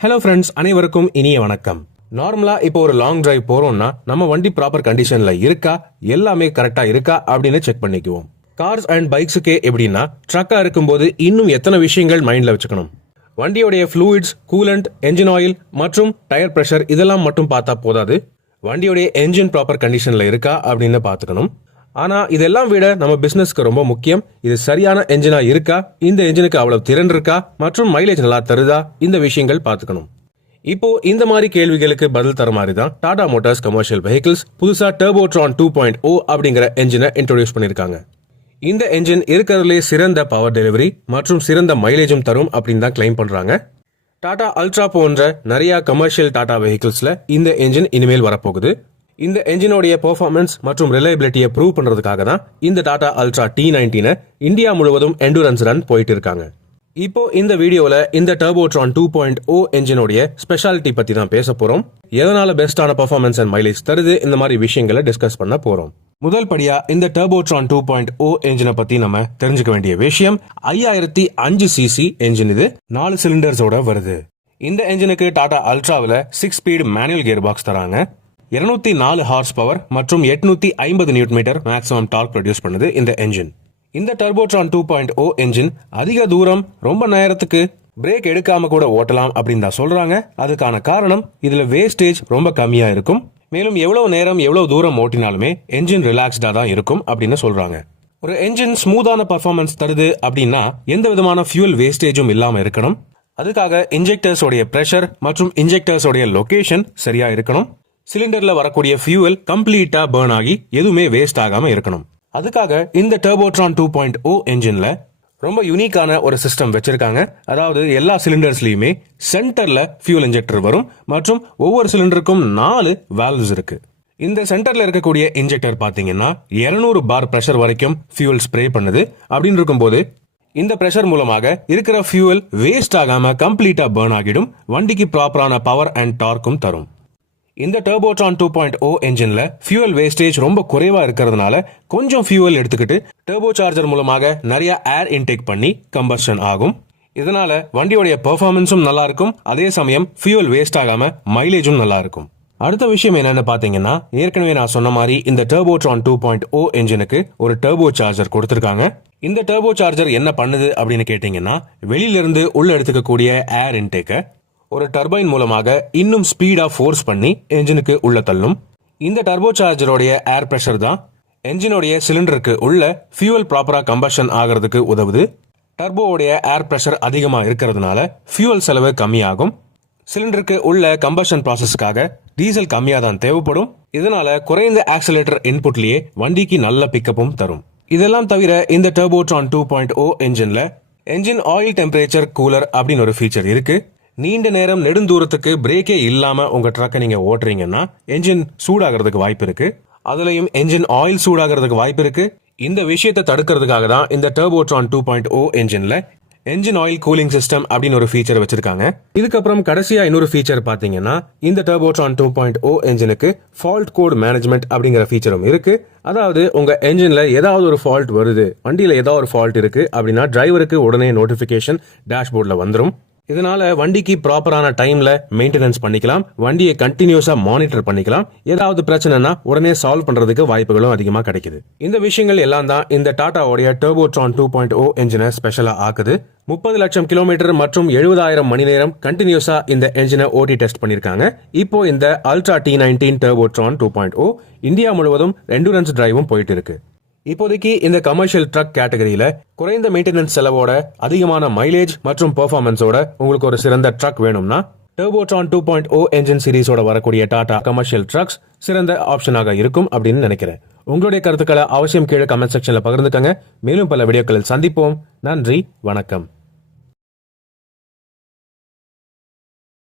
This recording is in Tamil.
ஹலோ ஃப்ரெண்ட்ஸ், அனைவருக்கும் இனிய வணக்கம். நார்மலா இப்போ ஒரு லாங் டிரைவ் போறோம்னா நம்ம வண்டி ப்ராப்பர் கண்டிஷன்ல இருக்கா, எல்லாமே கரெக்டா இருக்கா அப்படின்னு செக் பண்ணிக்குவோம். கார்ஸ் அண்ட் பைக்ஸுக்கே எப்படின்னா, ட்ரக்கா இருக்கும்போது இன்னும் எத்தனை விஷயங்கள் மைண்ட்ல வச்சுக்கணும். வண்டியோடைய ஃப்ளூயிட்ஸ், கூலண்ட், என்ஜின் ஆயில் மற்றும் டயர் பிரஷர் இதெல்லாம் மட்டும் பார்த்தா போதாது. வண்டியோடைய என்ஜின் ப்ராப்பர் கண்டிஷன்ல இருக்கா அப்படின்னு பார்த்துக்கணும். ஆனா இதெல்லாம் விட நம்ம பிசினஸ்க்கு ரொம்ப முக்கியம், இது சரியான என்ஜினா இருக்கா, இந்த என்ஜினுக்கு அவ்வளவு திறன் இருக்கா மற்றும் மைலேஜ் நல்லா தருதா, இந்த விஷயங்கள் பார்த்துக்கணும். இப்போ இந்த மாதிரி கேள்விகளுக்கு பதில் தர மாதிரி தான் டாடா மோட்டார்ஸ் கமர்ஷியல் வெஹிக்கிள்ஸ் புதுசா டர்போட்ரான் 2.0 அப்படிங்கிற என்ஜினை இன்ட்ரோடியூஸ் பண்ணிருக்காங்க. இந்த என்ஜின் இருக்கிறதுலே சிறந்த பவர் டெலிவரி மற்றும் சிறந்த மைலேஜும் தரும் அப்படின்னு தான் கிளைம் பண்றாங்க. டாடா அல்ட்ரா போன்ற நிறைய கமர்ஷியல் டாடா வெஹிக்கிள்ஸ்ல இந்த என்ஜின் இனிமேல் வரப்போகுது. இந்த என்ஜினோடைய பெர்ஃபார்மன்ஸ் மற்றும் ரிலையபிலிட்டியை ப்ரூவ் பண்றதுக்காக தான் இந்த டாடா அல்ட்ரா T19 இந்தியா முழுவதும் எண்டூரன்ஸ் ரன் போயிட்டு இருக்காங்க. இப்போ இந்த வீடியோல இந்த டர்போட்ரான் 2.0 என்ஜினோடைய ஸ்பெஷாலிட்டி பத்தி தான் பேச போறோம். எதனால பெஸ்டான பெர்ஃபார்மன்ஸ் அண்ட் மைலேஜ் தருது, இந்த மாதிரி விஷயங்களை டிஸ்கஸ் பண்ண போறோம். முதல் படியா இந்த டர்போட்ரான் 2.0 என்ஜினை பத்தி நம்ம தெரிஞ்சுக்க வேண்டிய விஷயம், 5005 cc என்ஜின். இது 4 சிலிண்டர்ஸோட வருது. இந்த என்ஜினுக்கு டாடா அல்ட்ராவில் 6 ஸ்பீட் மேனுவல் கியர் பாக்ஸ் தராங்க. 204 ஹார்ஸ் பவர் மற்றும் 850 newton metre maximum torque produce பண்ணுது இந்த என்ஜின். இந்த டர்போட்ரான் 2.0 என்ஜின் அதிக தூரம் ரொம்ப நேரத்துக்கு பிரேக் எடுக்காம கூட ஓட்டலாம் அப்படின்னு தான் சொல்றாங்க. அதுக்கான காரணம் இதுல வேஸ்டேஜ் ரொம்ப கம்மியா இருக்கும். மேலும் எவ்வளவு நேரம் எவ்வளவு தூரம் ஓட்டினாலுமே என்ஜின் ரிலாக்ஸ்டா தான் இருக்கும் அப்படின்னு சொல்றாங்க. ஒரு என்ஜின் ஸ்மூத்தான பர்ஃபார்மன்ஸ் தருது அப்படின்னா எந்த விதமான ஃபியூல் வேஸ்டேஜும் இல்லாம இருக்கணும். அதுக்காக இன்ஜெக்டர்ஸோடைய பிரஷர் மற்றும் இன்ஜெக்டர்ஸோடைய லொகேஷன் சரியா இருக்கணும். சிலிண்டர்ல வரக்கூடிய ஃபியூவல் கம்ப்ளீட்டா பர்ன் ஆகி எதுவுமே வேஸ்ட் ஆகாம இருக்கணும். அதுக்காக இந்த டர்போட்ரான் 2.0 என்ஜின்ல ரொம்ப யூனிக்கான ஒரு சிஸ்டம் வச்சிருக்காங்க. அதாவது எல்லா சிலிண்டர்ஸ்லயுமே சென்டர்ல ஃபியூல் இன்ஜெக்டர் வரும் மற்றும் ஒவ்வொரு சிலிண்டருக்கும் 4 வால்வ்ஸ் இருக்கு. இந்த சென்டர்ல இருக்கக்கூடிய இன்ஜெக்டர் பாத்தீங்கன்னா 200 பார் பிரஷர் வரைக்கும் ஃபியூல் ஸ்ப்ரே பண்ணுது. அப்படின்னு இருக்கும்போது இந்த பிரஷர் மூலமாக இருக்கிற ஃபியூவல் வேஸ்ட் ஆகாம கம்ப்ளீட்டா பர்ன் ஆகிடும். வண்டிக்கு ப்ராப்பரான பவர் அண்ட் டார்க்கும் தரும். இந்த டர்போட்ரான் 2.0 என்ஜின்ல ஃபியூவல் வேஸ்டேஜ் ரொம்ப குறைவா இருக்கிறதுனால கொஞ்சம் ஃபியூவல் எடுத்துக்கிட்டு டர்போ சார்ஜர் மூலமாக நிறைய ஏர் இன்டேக் பண்ணி கம்பஷன் ஆகும். இதனால வண்டியோடைய பெர்ஃபார்மன்ஸும் நல்லா இருக்கும், அதே சமயம் ஃபியூவல் வேஸ்ட் ஆகாம மைலேஜும் நல்லா இருக்கும். அடுத்த விஷயம் என்னன்னு பாத்தீங்கன்னா, ஏற்கனவே நான் சொன்ன மாதிரி இந்த டர்போட்ரான் 2.0 என்ஜினுக்கு ஒரு டர்போ சார்ஜர் கொடுத்திருக்காங்க. இந்த டர்போ சார்ஜர் என்ன பண்ணுது அப்படின்னு கேட்டீங்கன்னா, வெளியிலிருந்து உள்ள எடுத்துக்கக்கூடிய ஏர் இன்டேக்கை ஒரு டர்பைன் மூலமாக இன்னும் ஸ்பீடா ஃபோர்ஸ் பண்ணி என்ஜினுக்கு உள்ள தள்ளும். இந்த டர்போ சார்ஜரோடைய ஏர் பிரஷர் தான் என்ஜினோடைய சிலிண்டருக்கு உள்ள ஃபியூவல் ப்ராப்பரா கம்பஷன் ஆகிறதுக்கு உதவுது. டர்போவுடைய ஏர் பிரஷர் அதிகமா இருக்கிறதுனால ஃபியூவல் செலவு கம்மியாகும். சிலிண்டருக்கு உள்ள கம்பஷன் ப்ராசஸ்க்காக டீசல் கம்மியா தான் தேவைப்படும். இதனால குறைந்த ஆக்சிலேட்டர் இன்புட்லயே வண்டிக்கு நல்ல பிக்கப்பும் தரும். இதெல்லாம் தவிர இந்த டர்போட்ரான் 2.0 என்ஜின்ல என்ஜின் ஆயில் டெம்பரேச்சர் கூலர் அப்படின்னு ஒரு ஃபீச்சர் இருக்கு. நீண்ட நேரம் நெடுந்தூரத்துக்கு பிரேக்கே இல்லாம உங்க ட்ரக்கை நீங்க ஓட்டுறீங்கன்னா என்ஜின் சூடாகிறதுக்கு வாய்ப்பு இருக்கு. அதுலயும் என்ஜின் ஆயில் சூடாகிறதுக்கு வாய்ப்பு இருக்கு. இந்த விஷயத்தை தடுக்கிறதுக்காக தான் இந்த டர்போட்ரான் 2.0 என்ஜின்ல என்ஜின் ஆயில் கூலிங் சிஸ்டம் அப்படின்னு ஒரு ஃபீச்சர் வச்சிருக்காங்க. இதுக்கப்புறம் கடைசியா இன்னொரு ஃபீச்சர் பாத்தீங்கன்னா, இந்த டர்போட்ரான் 2.0 என்ஜினுக்கு ஃபால்ட் கோட் மேனேஜ்மெண்ட் அப்படிங்கிற ஃபீச்சரும் இருக்கு. அதாவது உங்க என்ஜின்ல ஏதாவது ஒரு ஃபால்ட் வருது, வண்டியில ஏதாவது ஒரு ஃபால்ட் இருக்கு அப்படின்னா டிரைவருக்கு உடனே நோட்டிபிகேஷன் டேஷ்போர்ட்ல வந்துடும். இதனால வண்டிக்கு ப்ராப்பரான டைம்ல மெயின்டெனன்ஸ் பண்ணிக்கலாம், வண்டியை கண்டினியூஸா மானிட்டர் பண்ணிக்கலாம். ஏதாவது பிரச்சனைனா உடனே சால்வ் பண்றதுக்கு வாய்ப்புகளும் அதிகமா கிடைக்குது. இந்த விஷயங்கள் எல்லாம் தான் இந்த டாடாவுடைய டர்போட்ரான் 2.0 என்ஜினை ஸ்பெஷலா ஆக்குது. 30 லட்சம் கிலோமீட்டர் மற்றும் 70,000 மணி நேரம் கண்டினியூஸா இந்த என்ஜினை ஓட்டி டெஸ்ட் பண்ணிருக்காங்க. இப்போ இந்த அல்ட்ரா T19 டர்போட்ரான் 2.0 இந்தியா முழுவதும் எண்டூரன்ஸ் டிரைவும் போயிட்டு இருக்கு. இப்போதைக்கு இந்த கமர்ஷியல் ட்ரக் கேட்டகரியில குறைந்த மெயின்டெனன்ஸ் செலவோட அதிகமான மைலேஜ் மற்றும் பெர்ஃபார்மன்ஸோட உங்களுக்கு ஒரு சிறந்த ட்ரக் வேணும்னா டர்போட்ரான் 2.0 என்ஜின் சீரிஸோட வரக்கூடிய டாடா கமர்ஷியல் ட்ரக்ஸ் சிறந்த ஆப்ஷனாக இருக்கும் அப்படின்னு நினைக்கிறேன். உங்களுடைய கருத்துக்களை அவசியம் கீழே கமெண்ட் செக்ஷன்ல பகிர்ந்துக்கங்க. மேலும் பல வீடியோக்களில் சந்திப்போம். நன்றி, வணக்கம்.